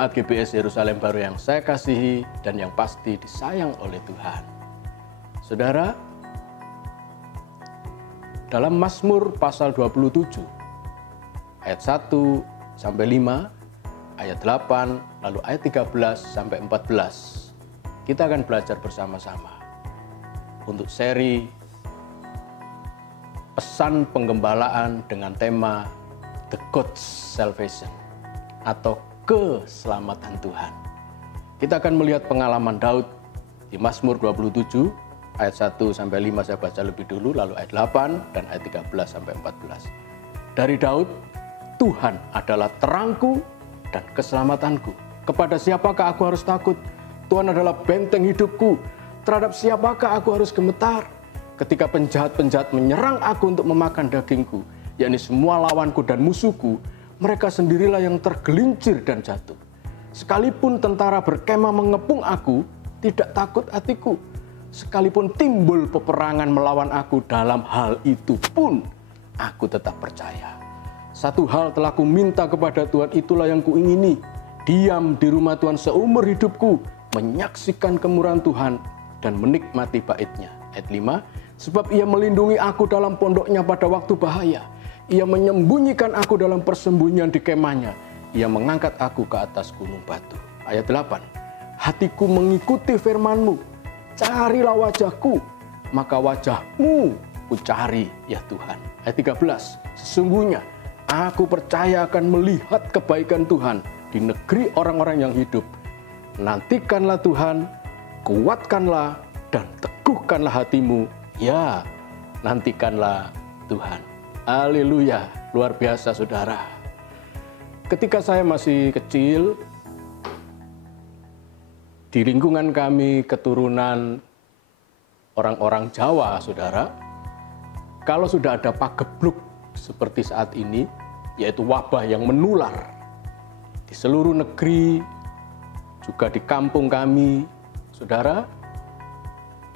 Jemaat GBS Yerusalem Baru yang saya kasihi dan yang pasti disayang oleh Tuhan. Saudara, dalam Mazmur pasal 27, ayat 1 sampai 5, ayat 8, lalu ayat 13 sampai 14, kita akan belajar bersama-sama untuk seri pesan penggembalaan dengan tema The God's Salvation atau keselamatan Tuhan. Kita akan melihat pengalaman Daud di Mazmur 27 ayat 1 sampai 5 saya baca lebih dulu, lalu ayat 8 dan ayat 13 sampai 14. Dari Daud, Tuhan adalah terangku dan keselamatanku. Kepada siapakah aku harus takut? Tuhan adalah benteng hidupku. Terhadap siapakah aku harus gemetar? Ketika penjahat-penjahat menyerang aku untuk memakan dagingku, yakni semua lawanku dan musuhku, mereka sendirilah yang tergelincir dan jatuh. Sekalipun tentara berkemah mengepung aku, tidak takut hatiku. Sekalipun timbul peperangan melawan aku, dalam hal itu pun aku tetap percaya. Satu hal telah kuminta kepada Tuhan, itulah yang kuingini. Diam di rumah Tuhan seumur hidupku, menyaksikan kemurahan Tuhan dan menikmati bait-Nya. Ayat 5, sebab Ia melindungi aku dalam pondoknya pada waktu bahaya. Ia menyembunyikan aku dalam persembunyian di kemahnya. Ia mengangkat aku ke atas gunung batu. Ayat 8, hatiku mengikuti firman-Mu. Carilah wajahku, maka wajah-Mu ku cari ya Tuhan. Ayat 13, sesungguhnya aku percaya akan melihat kebaikan Tuhan di negeri orang-orang yang hidup. Nantikanlah Tuhan, kuatkanlah dan teguhkanlah hatimu. Ya, nantikanlah Tuhan. Haleluya, luar biasa saudara. Ketika saya masih kecil, di lingkungan kami keturunan orang-orang Jawa, saudara, kalau sudah ada pagebluk seperti saat ini, yaitu wabah yang menular di seluruh negeri, juga di kampung kami, saudara,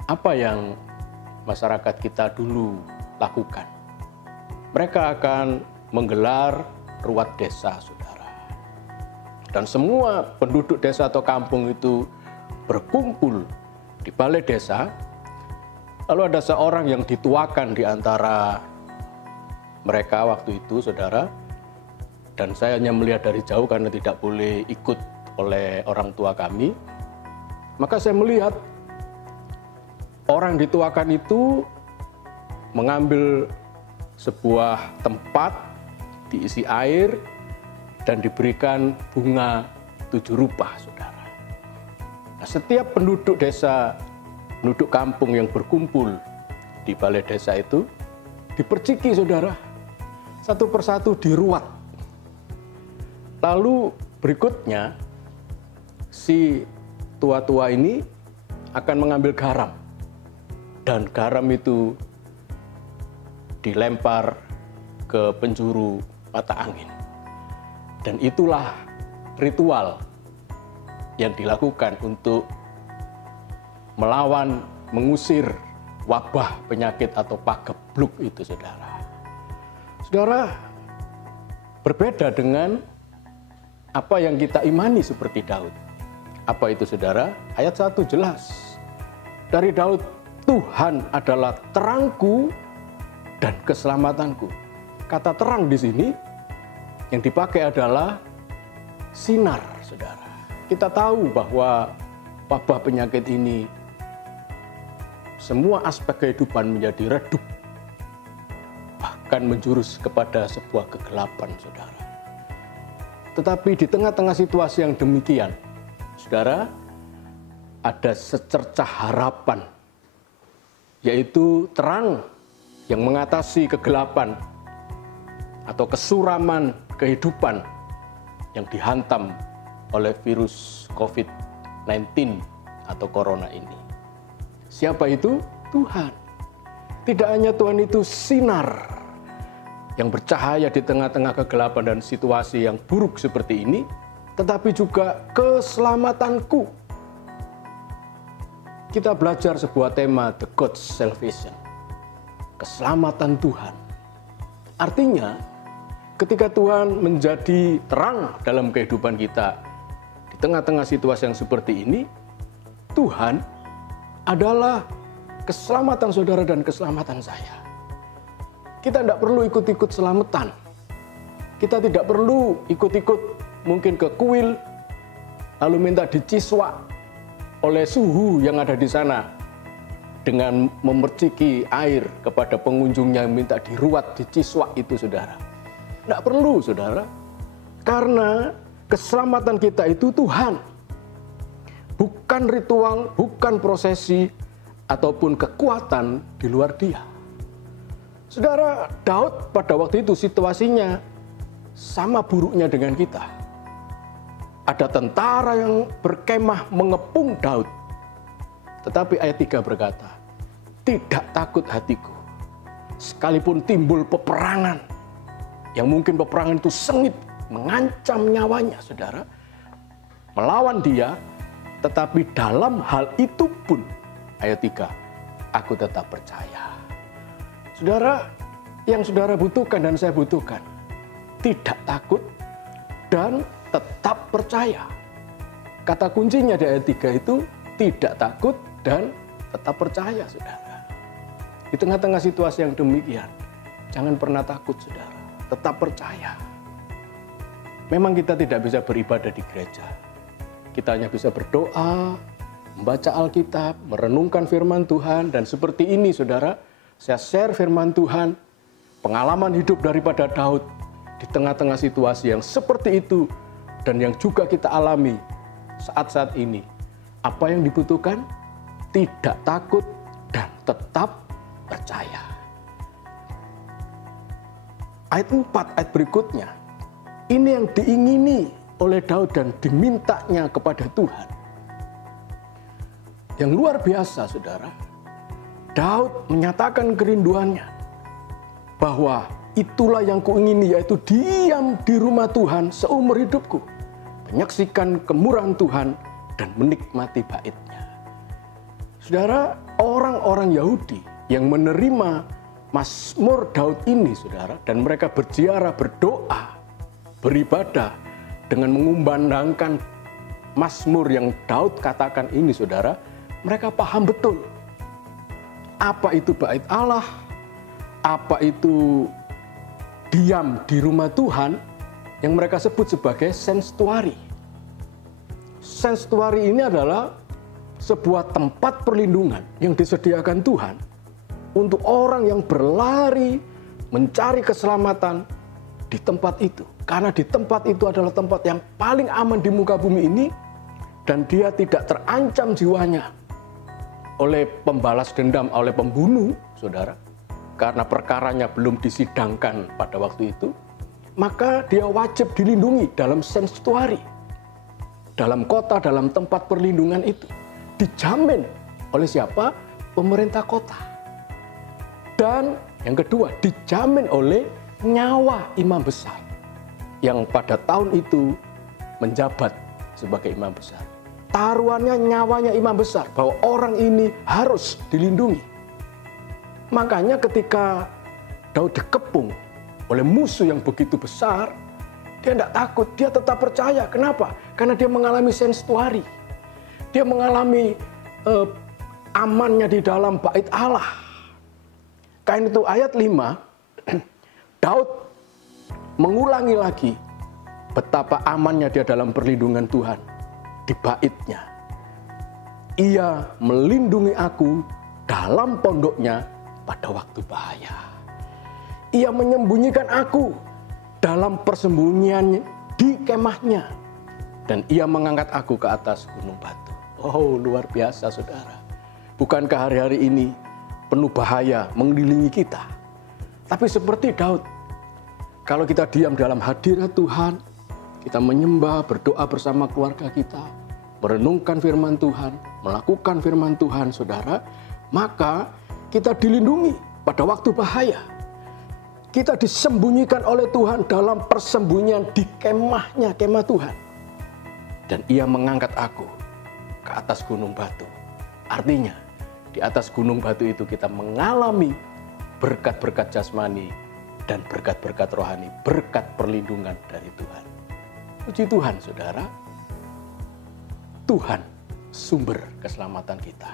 apa yang masyarakat kita dulu lakukan? Mereka akan menggelar ruat desa, saudara. Dan semua penduduk desa atau kampung itu berkumpul di balai desa. Lalu ada seorang yang dituakan di antara mereka waktu itu, saudara. Dan saya hanya melihat dari jauh karena tidak boleh ikut oleh orang tua kami. Maka saya melihat orang dituakan itu mengambil sebuah tempat, diisi air, dan diberikan bunga 7 rupa, saudara. Nah, setiap penduduk desa, penduduk kampung yang berkumpul di balai desa itu, diperciki, saudara. Satu persatu diruat. Lalu berikutnya, si tua-tua ini akan mengambil garam. Dan garam itu dilempar ke penjuru mata angin. Dan itulah ritual yang dilakukan untuk melawan, mengusir wabah penyakit atau pagebluk itu, saudara. Saudara, berbeda dengan apa yang kita imani seperti Daud. Apa itu, saudara? Ayat 1 jelas. Dari Daud, Tuhan adalah terangku dan keselamatanku. Kata terang di sini yang dipakai adalah sinar, saudara. Kita tahu bahwa wabah penyakit ini semua aspek kehidupan menjadi redup, bahkan menjurus kepada sebuah kegelapan, saudara. Tetapi di tengah-tengah situasi yang demikian, saudara, ada secercah harapan, yaitu terang yang mengatasi kegelapan atau kesuraman kehidupan yang dihantam oleh virus COVID-19 atau corona ini. Siapa itu? Tuhan. Tidak hanya Tuhan itu sinar yang bercahaya di tengah-tengah kegelapan dan situasi yang buruk seperti ini, tetapi juga keselamatanku. Kita belajar sebuah tema, The God's Salvation. Keselamatan Tuhan. Artinya, ketika Tuhan menjadi terang dalam kehidupan kita, tengah-tengah situasi yang seperti ini, Tuhan adalah keselamatan saudara dan keselamatan saya. Kita tidak perlu ikut-ikut selamatan. Kita tidak perlu ikut-ikut mungkin ke kuil, lalu minta diciswak oleh suhu yang ada di sana dengan memerciki air kepada pengunjungnya yang minta diruat, diciswak itu, saudara. Tidak perlu, saudara. Karena keselamatan kita itu Tuhan. Bukan ritual, bukan prosesi, ataupun kekuatan di luar Dia. Saudara, Daud pada waktu itu situasinya sama buruknya dengan kita. Ada tentara yang berkemah mengepung Daud. Tetapi ayat 3 berkata, tidak takut hatiku. Sekalipun timbul peperangan, yang mungkin peperangan itu sengit, mengancam nyawanya, saudara, melawan dia, tetapi dalam hal itu pun, ayat 3, aku tetap percaya. Saudara, yang saudara butuhkan dan saya butuhkan, tidak takut dan tetap percaya. Kata kuncinya di ayat 3 itu, tidak takut dan tetap percaya, saudara. Di tengah-tengah situasi yang demikian, jangan pernah takut, saudara. Tetap percaya. Memang kita tidak bisa beribadah di gereja. Kita hanya bisa berdoa, membaca Alkitab, merenungkan firman Tuhan, dan seperti ini, saudara, saya share firman Tuhan, pengalaman hidup daripada Daud di tengah-tengah situasi yang seperti itu, dan yang juga kita alami saat-saat ini. Apa yang dibutuhkan? Tidak takut dan tetap percaya. Ayat 4, ayat berikutnya, ini yang diingini oleh Daud dan dimintanya kepada Tuhan. Yang luar biasa, saudara, Daud menyatakan kerinduannya bahwa itulah yang kuingini, yaitu diam di rumah Tuhan seumur hidupku, menyaksikan kemurahan Tuhan dan menikmati bait-Nya. Saudara, orang-orang Yahudi yang menerima Mazmur Daud ini, saudara, dan mereka berziarah, berdoa, beribadah dengan mengumandangkan Mazmur yang Daud katakan ini, saudara, mereka paham betul apa itu bait Allah, apa itu diam di rumah Tuhan, yang mereka sebut sebagai sanctuary. Sanctuary ini adalah sebuah tempat perlindungan yang disediakan Tuhan untuk orang yang berlari mencari keselamatan di tempat itu. Karena di tempat itu adalah tempat yang paling aman di muka bumi ini, dan dia tidak terancam jiwanya oleh pembalas dendam, oleh pembunuh, saudara. Karena perkaranya belum disidangkan pada waktu itu, maka dia wajib dilindungi dalam sanctuary. Dalam kota, dalam tempat perlindungan itu. Dijamin oleh siapa? Pemerintah kota. Dan yang kedua, dijamin oleh nyawa imam besar yang pada tahun itu menjabat sebagai imam besar. Taruhannya nyawanya imam besar, bahwa orang ini harus dilindungi. Makanya ketika Daud dikepung oleh musuh yang begitu besar, dia tidak takut, dia tetap percaya. Kenapa? Karena dia mengalami sanctuary. Dia mengalami amannya di dalam bait Allah. Karena itu ayat 5, Daud mengulangi lagi betapa amannya dia dalam perlindungan Tuhan di bait-Nya. Ia melindungi aku dalam pondoknya pada waktu bahaya. Ia menyembunyikan aku dalam persembunyian di kemahnya, dan ia mengangkat aku ke atas gunung batu. Oh, luar biasa, saudara. Bukankah hari-hari ini penuh bahaya mengelilingi kita? Tapi seperti Daud, kalau kita diam dalam hadirat Tuhan, kita menyembah, berdoa bersama keluarga kita, merenungkan firman Tuhan, melakukan firman Tuhan, saudara, maka kita dilindungi pada waktu bahaya. Kita disembunyikan oleh Tuhan dalam persembunyian di kemahnya, kemah Tuhan. Dan ia mengangkat aku ke atas gunung batu. Artinya, di atas gunung batu itu kita mengalami berkat-berkat jasmani dan berkat-berkat rohani, berkat perlindungan dari Tuhan. Puji Tuhan, saudara. Tuhan sumber keselamatan kita.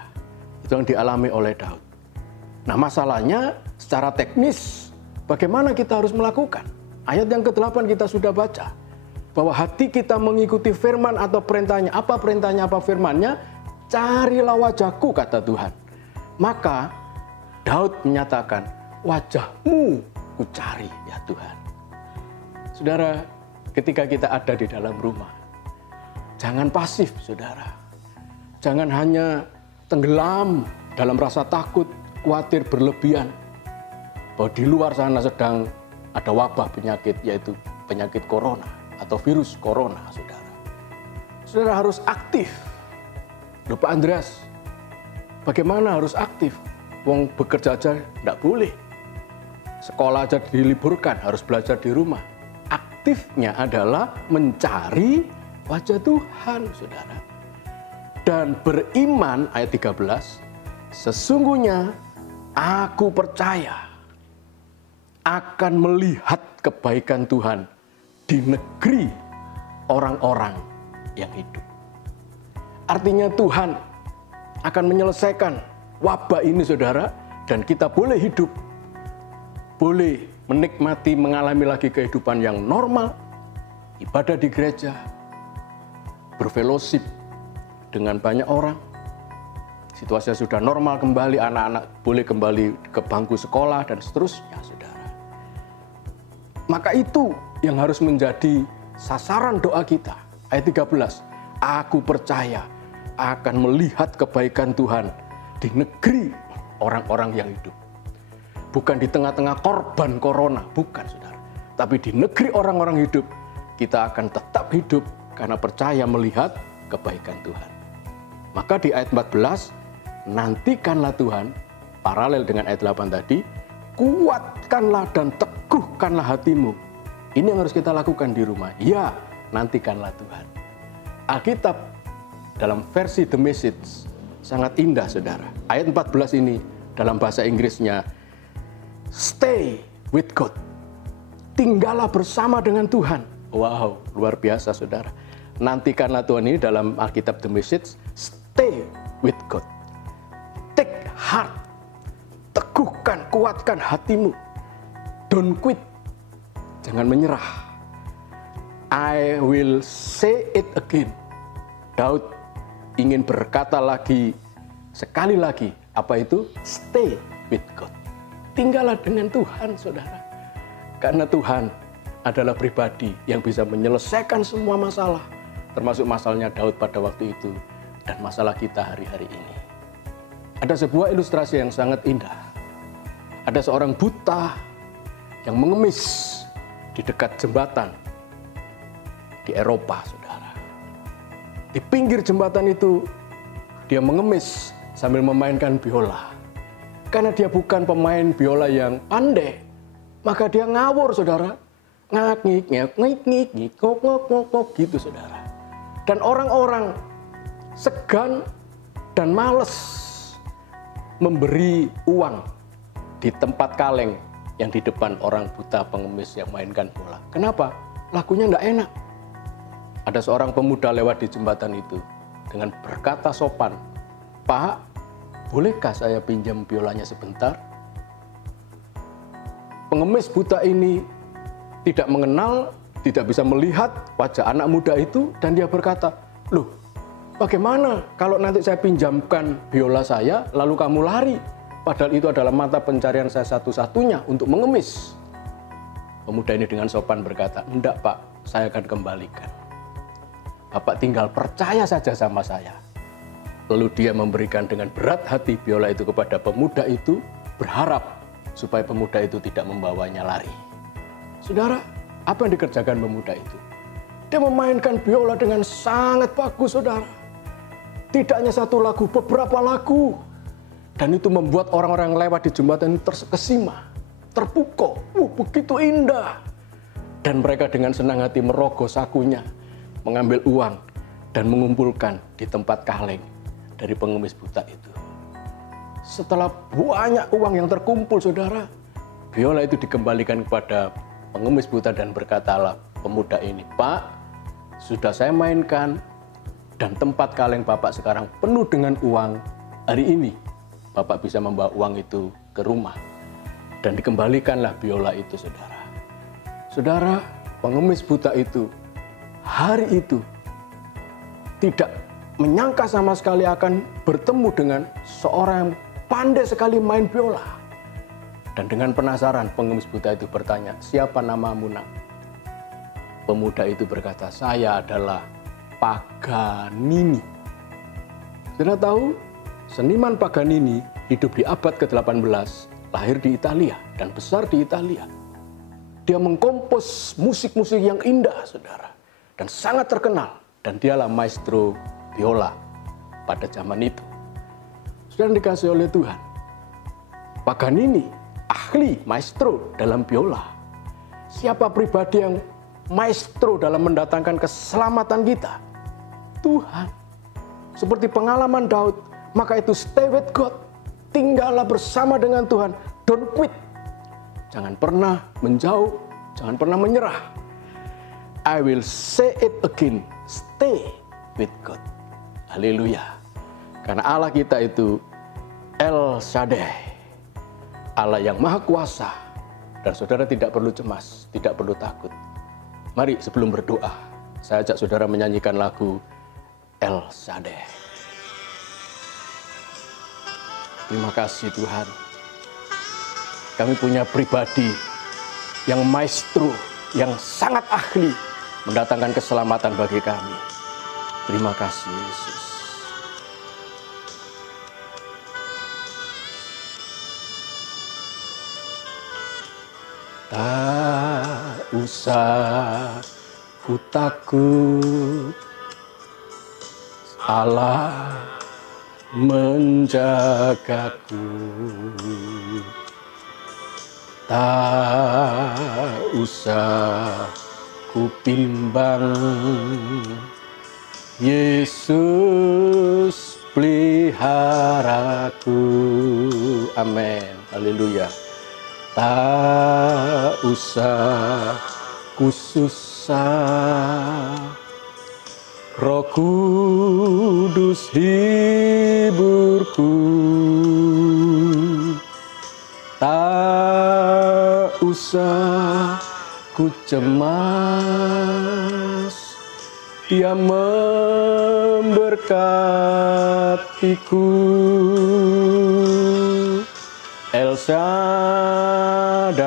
Itu yang dialami oleh Daud. Nah, masalahnya secara teknis bagaimana kita harus melakukan? Ayat yang ke-8 kita sudah baca. Bahwa hati kita mengikuti firman atau perintahnya. Apa perintahnya, apa firmannya? Carilah wajahku, kata Tuhan. Maka Daud menyatakan, wajahmu ku cari ya Tuhan. Saudara, ketika kita ada di dalam rumah, jangan pasif saudara. Jangan hanya tenggelam dalam rasa takut, khawatir berlebihan. Bahwa di luar sana sedang ada wabah penyakit, yaitu penyakit corona atau virus corona, saudara. Saudara harus aktif. Loh Pak Andreas, bagaimana harus aktif? Wong bekerja aja tidak boleh. Sekolah aja diliburkan, harus belajar di rumah. Aktifnya adalah mencari wajah Tuhan, saudara. Dan beriman, ayat 13, sesungguhnya aku percaya akan melihat kebaikan Tuhan di negeri orang-orang yang hidup. Artinya Tuhan akan menyelesaikan wabah ini saudara, dan kita boleh hidup, boleh menikmati, mengalami lagi kehidupan yang normal, ibadah di gereja, berfellowship dengan banyak orang. Situasinya sudah normal kembali, anak-anak boleh kembali ke bangku sekolah dan seterusnya, saudara. Maka itu yang harus menjadi sasaran doa kita. Ayat 13, aku percaya akan melihat kebaikan Tuhan di negeri orang-orang yang hidup. Bukan di tengah-tengah korban corona, bukan saudara. Tapi di negeri orang-orang hidup, kita akan tetap hidup karena percaya melihat kebaikan Tuhan. Maka di ayat 14, nantikanlah Tuhan, paralel dengan ayat 8 tadi, kuatkanlah dan teguhkanlah hatimu. Ini yang harus kita lakukan di rumah. Ya, nantikanlah Tuhan. Alkitab dalam versi The Message sangat indah saudara. Ayat 14 ini dalam bahasa Inggrisnya, stay with God. Tinggallah bersama dengan Tuhan. Wow, luar biasa saudara. Nantikanlah Tuhan ini dalam Alkitab The Message, stay with God. Take heart. Teguhkan, kuatkan hatimu. Don't quit. Jangan menyerah. I will say it again. Daud ingin berkata lagi, sekali lagi. Apa itu? Stay with God. Tinggallah dengan Tuhan, saudara. Karena Tuhan adalah pribadi yang bisa menyelesaikan semua masalah. Termasuk masalahnya Daud pada waktu itu. Dan masalah kita hari-hari ini. Ada sebuah ilustrasi yang sangat indah. Ada seorang buta yang mengemis di dekat jembatan di Eropa, saudara. Di pinggir jembatan itu, dia mengemis sambil memainkan biola. Karena dia bukan pemain biola yang pandai, maka dia ngawur, saudara. Ngak-ngik, ngik-ngik, ngik-ngok-ngok, gitu, saudara. Dan orang-orang segan dan males memberi uang di tempat kaleng yang di depan orang buta pengemis yang mainkan bola. Kenapa? Lagunya enggak enak. Ada seorang pemuda lewat di jembatan itu dengan berkata sopan, Pak, bolehkah saya pinjam biolanya sebentar? Pengemis buta ini tidak mengenal, tidak bisa melihat wajah anak muda itu, dan dia berkata, loh, bagaimana kalau nanti saya pinjamkan biola saya, lalu kamu lari? Padahal itu adalah mata pencarian saya satu-satunya untuk mengemis. Pemuda ini dengan sopan berkata, enggak Pak, saya akan kembalikan. Bapak tinggal percaya saja sama saya. Lalu dia memberikan dengan berat hati biola itu kepada pemuda itu, berharap supaya pemuda itu tidak membawanya lari. Saudara, apa yang dikerjakan pemuda itu? Dia memainkan biola dengan sangat bagus, saudara. Tidak hanya satu lagu, beberapa lagu. Dan itu membuat orang-orang yang lewat di jembatan ini terkesima, terpukau. Begitu indah. Dan mereka dengan senang hati merogoh sakunya, mengambil uang, dan mengumpulkan di tempat kaleng dari pengemis buta itu. Setelah banyak uang yang terkumpul, saudara, biola itu dikembalikan kepada pengemis buta dan berkatalah pemuda ini, Pak, sudah saya mainkan dan tempat kaleng Bapak sekarang penuh dengan uang, hari ini Bapak bisa membawa uang itu ke rumah. Dan dikembalikanlah biola itu, saudara. Saudara, pengemis buta itu, hari itu tidak menyangka sama sekali akan bertemu dengan seorang yang pandai sekali main biola. Dan dengan penasaran, pengemis buta itu bertanya, siapa namamu, nak? Pemuda itu berkata, saya adalah Paganini. Saudara tahu, seniman Paganini hidup di abad ke-18, lahir di Italia dan besar di Italia. Dia mengkompos musik-musik yang indah, saudara, dan sangat terkenal. Dan dialah maestro biola pada zaman itu. Saudara dikasih oleh Tuhan, Paganini ahli maestro dalam biola. Siapa pribadi yang maestro dalam mendatangkan keselamatan kita? Tuhan. Seperti pengalaman Daud, maka itu stay with God. Tinggallah bersama dengan Tuhan. Don't quit. Jangan pernah menjauh, jangan pernah menyerah. I will say it again, stay with God. Haleluya. Karena Allah kita itu El Shaddai, Allah yang maha kuasa. Dan saudara tidak perlu cemas, tidak perlu takut. Mari sebelum berdoa, saya ajak saudara menyanyikan lagu El Shaddai. Terima kasih Tuhan. Kami punya pribadi yang maestro, yang sangat ahli mendatangkan keselamatan bagi kami. Terima kasih Yesus. Tak usah ku takut, Allah menjagaku. Tak usah ku bimbang, Yesus peliharaku. Amin. Haleluya. Tak usah ku susah, Roh Kudus hiburku. Tak usah ku cemas, Dia memberkatiku. El Shaddai,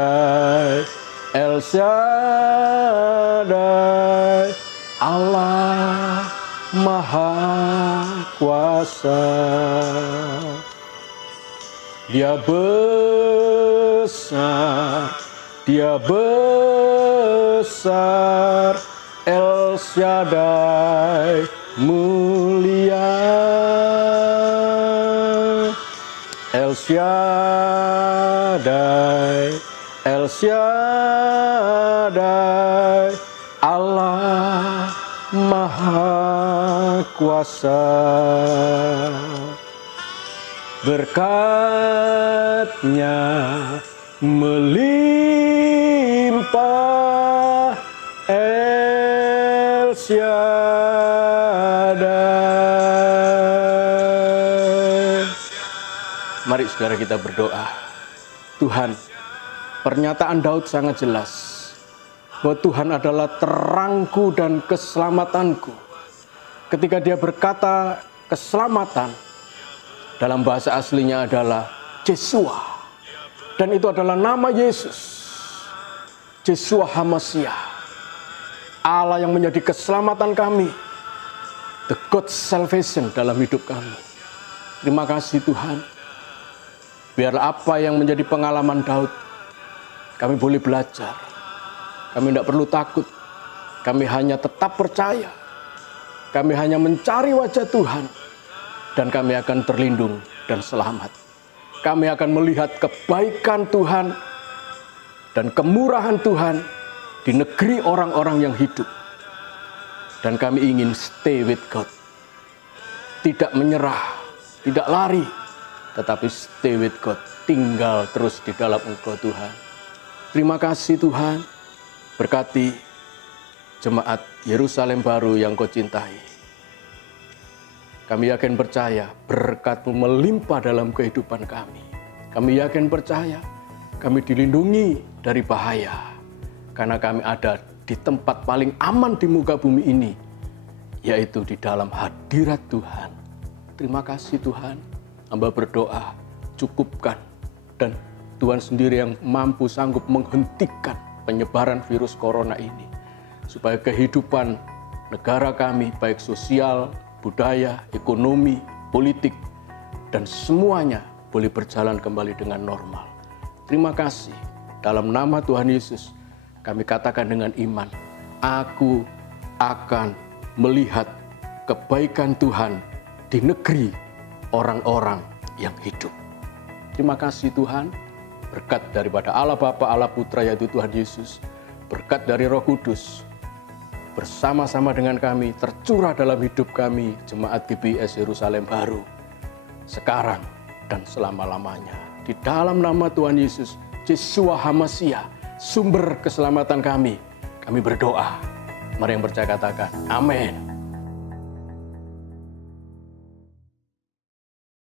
El Shaddai, Allah Maha Kuasa. Dia besar, Dia besar, El Shaddai mulia. El Shaddai, El Shaddai, Allah Maha Kuasa. Berkat-Nya melimpah, El Shaddai. Mari saudara kita berdoa. Tuhan, pernyataan Daud sangat jelas bahwa Tuhan adalah terangku dan keselamatanku. Ketika dia berkata keselamatan, dalam bahasa aslinya adalah Yeshua. Dan itu adalah nama Yesus. Yeshua HaMashiach. Allah yang menjadi keselamatan kami. The God salvation dalam hidup kami. Terima kasih Tuhan. Biarlah apa yang menjadi pengalaman Daud, kami boleh belajar. Kami tidak perlu takut. Kami hanya tetap percaya. Kami hanya mencari wajah Tuhan. Dan kami akan terlindung dan selamat. Kami akan melihat kebaikan Tuhan dan kemurahan Tuhan di negeri orang-orang yang hidup. Dan kami ingin stay with God. Tidak menyerah, tidak lari, tetapi stay with God, tinggal terus di dalam Engkau Tuhan. Terima kasih Tuhan, berkati jemaat Yerusalem Baru yang Kau cintai. Kami yakin percaya berkat-Mu melimpah dalam kehidupan kami. Kami yakin percaya kami dilindungi dari bahaya. Karena kami ada di tempat paling aman di muka bumi ini, yaitu di dalam hadirat Tuhan. Terima kasih Tuhan. Hamba berdoa, cukupkan. Dan Tuhan sendiri yang mampu sanggup menghentikan penyebaran virus corona ini. Supaya kehidupan negara kami, baik sosial, budaya, ekonomi, politik, dan semuanya boleh berjalan kembali dengan normal. Terima kasih. Dalam nama Tuhan Yesus, kami katakan dengan iman, aku akan melihat kebaikan Tuhan di negeri orang-orang yang hidup. Terima kasih Tuhan, berkat daripada Allah Bapa, Allah Putra, yaitu Tuhan Yesus, berkat dari Roh Kudus, bersama-sama dengan kami tercurah dalam hidup kami, Jemaat GBIS Yerusalem Baru, sekarang dan selama-lamanya. Di dalam nama Tuhan Yesus, Yeshua HaMashiach, sumber keselamatan kami berdoa. Mari yang percaya katakan, amin.